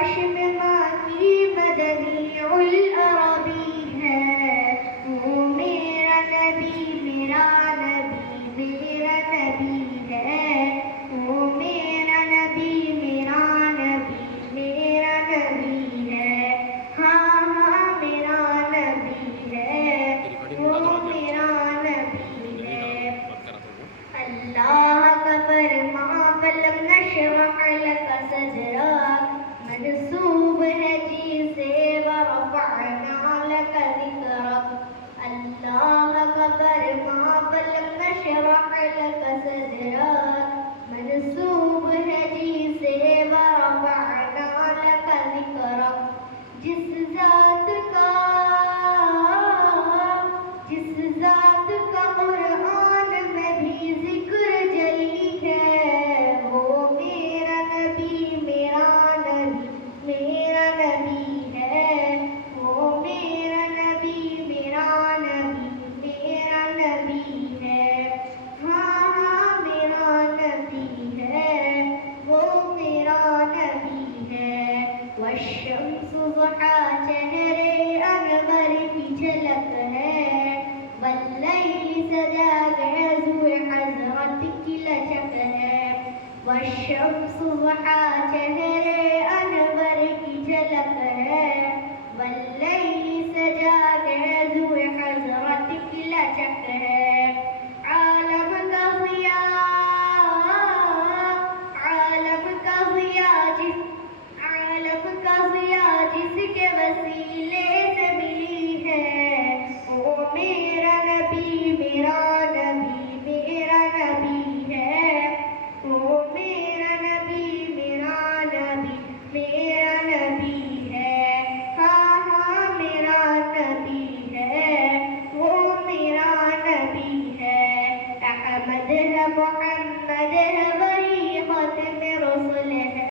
ہاشم ماکی مدنی العربی ہے، وہ میرا نبی میرا نبی میرا نبی ہے، وہ میرا نبی میرا نبی میرا نبی ہے، ہاں ہاں میرا نبی ہے، وہ میرا نبی ہے۔ اللہ کا فرمان فلم نشرح لك صدرك منسوب ہے جی سے ورفعنا لك ذکرک، اللہ کا فرمان فلم نشرح لك صدرك منسوب ہے جی سے ورفعنا لك ذکرک، جس ذات کا قرآن میں بھی ذکر جلی ہے، وہ میرا نبی میرا نبی میرا نبی ہے، وہ میرا نبی میرا نبی میرا نبی ہے، ہاں ہاں میرا نبی ہے، وہ میرا نبی ہے۔ والشمس ضحیٰ چہرے انور کی جھلک ہے، واللیل سجا گہزو حضرت کی لچک ہے۔ والشمس ضحیٰ چہرے